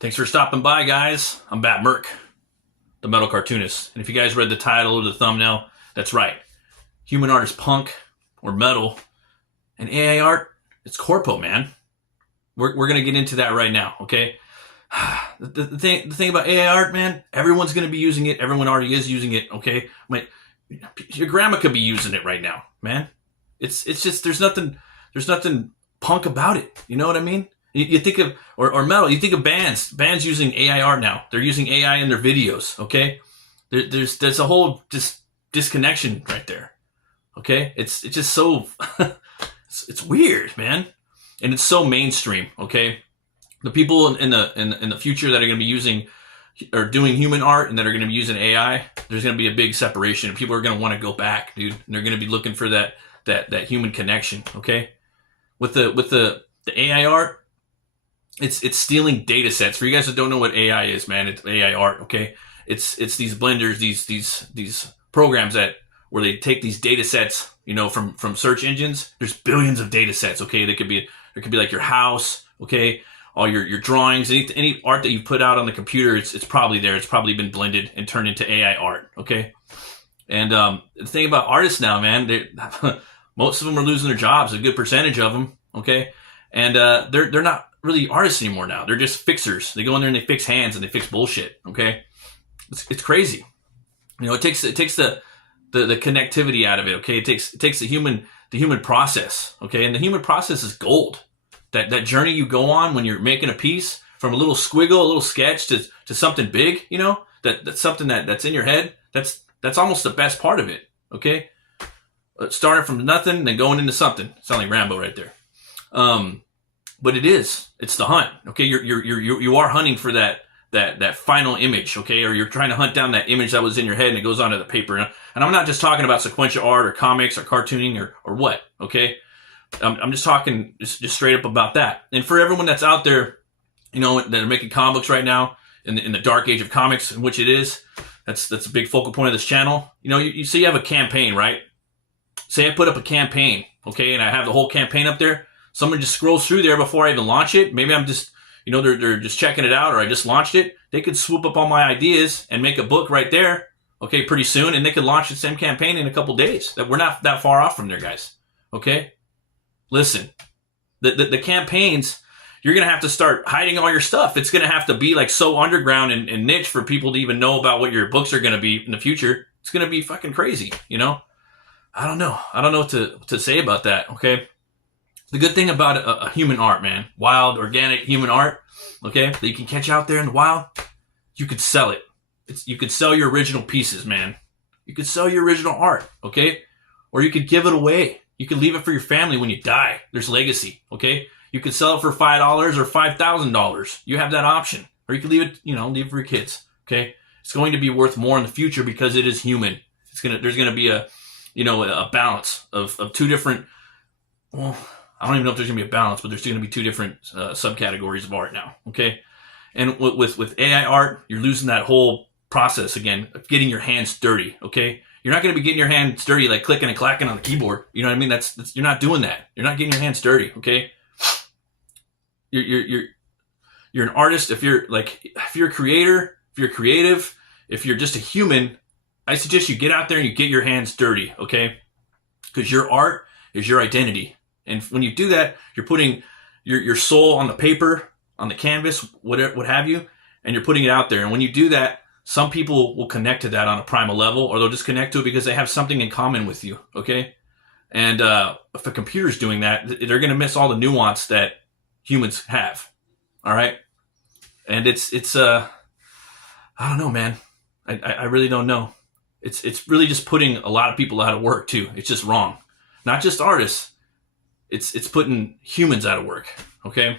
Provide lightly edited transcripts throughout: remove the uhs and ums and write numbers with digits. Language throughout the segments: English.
Thanks for stopping by, guys. I'm Bat Merc, the metal cartoonist. And if you guys read the title or the thumbnail, that's right. Human art is punk or metal, and AI art, it's Corpo, man. We're going to get into that right now, okay? The thing about AI art, man, everyone's going to be using it. Everyone already is using it, okay? Your grandma could be using it right now, man. It's just there's nothing punk about it. You know what I mean? You think of or metal. You think of bands using AI art now. They're using AI in their videos. Okay, there's a whole disconnection right there. Okay, it's just so it's weird, man, and it's so mainstream. Okay, the people in the future that are going to be using or doing human art and that are going to be using AI, there's going to be a big separation. People are going to want to go back, dude, and they're going to be looking for that human connection. Okay, with the AI art. It's stealing data sets. For you guys that don't know what AI is, man, it's AI art, okay? It's these blenders, these programs where they take these data sets, from search engines. There's billions of data sets, okay? There could be like your house, okay? All your drawings, any art that you put out on the computer, it's probably there. It's probably been blended and turned into AI art, okay? And the thing about artists now, man, most of them are losing their jobs, a good percentage of them, okay? And they're not really artists anymore now. They're just fixers. They go in there and they fix hands and they fix bullshit. Okay, it's crazy. It takes the connectivity out of it. Okay, it takes the human process. Okay, and the human process is gold. That journey you go on when you're making a piece from a little squiggle, a little sketch to something big. That's something that's in your head. That's almost the best part of it. Okay, starting from nothing then going into something. Sound like Rambo right there. But it's the hunt. Okay, you are hunting for that final image. Okay, or you're trying to hunt down that image that was in your head and it goes onto the paper. And I'm not just talking about sequential art or comics or cartooning or what. Okay, I'm just talking just straight up about that. And for everyone that's out there, that are making comic books right now in the dark age of comics, in which it is, that's a big focal point of this channel. You say you have a campaign, right? Say I put up a campaign, okay, and I have the whole campaign up there. Someone just scrolls through there before I even launch it. Maybe I'm just, they're just checking it out, or I just launched it. They could swoop up all my ideas and make a book right there, okay, pretty soon, and they could launch the same campaign in a couple days. That we're not that far off from there, guys. Okay, listen, the campaigns, you're gonna have to start hiding all your stuff. It's gonna have to be like so underground and niche for people to even know about what your books are gonna be in the future. It's gonna be fucking crazy, I don't know what to say about that. Okay. The good thing about a human art, man, wild, organic human art, okay, that you can catch out there in the wild, you could sell it. You could sell your original pieces, man. You could sell your original art, okay? Or you could give it away. You could leave it for your family when you die. There's legacy, okay? You could sell it for $5 or $5,000. You have that option. Or you could leave it for your kids, okay? It's going to be worth more in the future because it is human. There's gonna be a balance of two different, well, I don't even know if there's going to be a balance, but there's going to be two different subcategories of art now, okay? And with AI art, you're losing that whole process, again, of getting your hands dirty, okay? You're not going to be getting your hands dirty like clicking and clacking on the keyboard. You know what I mean? That's you're not doing that. You're not getting your hands dirty, okay? You're an artist. If you're a creator, if you're creative, if you're just a human, I suggest you get out there and you get your hands dirty, okay? Because your art is your identity. And when you do that, you're putting your soul on the paper, on the canvas, what have you, and you're putting it out there. And when you do that, some people will connect to that on a primal level, or they'll just connect to it because they have something in common with you, okay? And if a computer's doing that, they're going to miss all the nuance that humans have, all right? And it's I don't know, man. I really don't know. It's really just putting a lot of people out of work, too. It's just wrong. Not just artists. It's putting humans out of work, okay?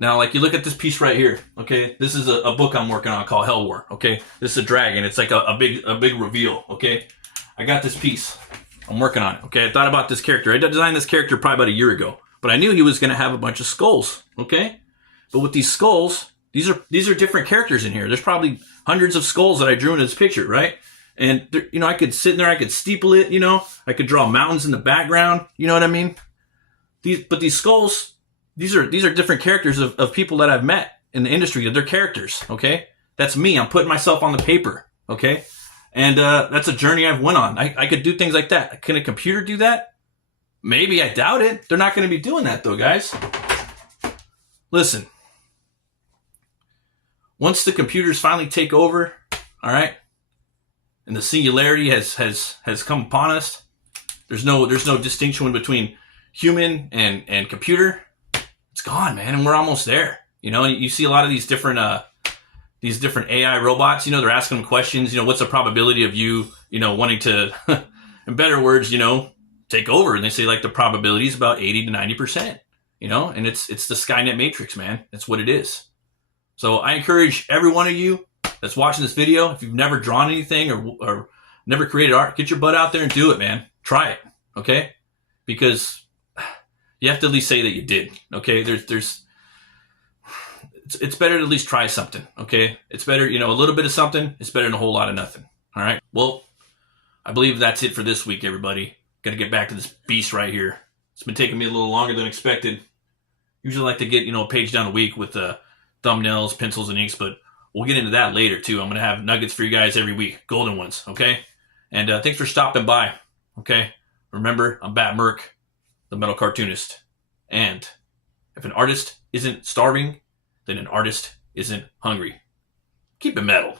Now, like, you look at this piece right here, okay? This is a book I'm working on called Hell War, okay? This is a dragon. It's like a big reveal, okay? I got this piece. I'm working on it, okay? I thought about this character. I designed this character probably about a year ago, but I knew he was going to have a bunch of skulls, okay? But with these skulls, these are different characters in here. There's probably hundreds of skulls that I drew in this picture, right? And, I could sit in there, I could steeple it, I could draw mountains in the background, you know what I mean? These skulls, these are different characters of people that I've met in the industry. They're characters, okay? That's me. I'm putting myself on the paper, okay? And that's a journey I've went on. I could do things like that. Can a computer do that? Maybe. I doubt it. They're not going to be doing that, though, guys. Listen. Once the computers finally take over, all right, and the singularity has come upon us, there's no distinction between human and computer. It's gone, man, and we're almost there. You know, you see a lot of these different AI robots. You know, they're asking them questions. You know, what's the probability of you, wanting to, in better words, take over? And they say like the probability is about 80 to 90%. You know, and it's the Skynet Matrix, man. That's what it is. So I encourage every one of you that's watching this video, if you've never drawn anything or never created art, get your butt out there and do it, man. Try it, okay? Because you have to at least say that you did, okay? It's better to at least try something, okay? It's better, a little bit of something. It's better than a whole lot of nothing, all right? Well, I believe that's it for this week, everybody. Got to get back to this beast right here. It's been taking me a little longer than expected. Usually like to get, a page down a week with thumbnails, pencils, and inks, but we'll get into that later, too. I'm going to have nuggets for you guys every week, golden ones, okay? And thanks for stopping by, okay? Remember, I'm Bat Merc, the metal cartoonist. And if an artist isn't starving, then an artist isn't hungry. Keep it metal.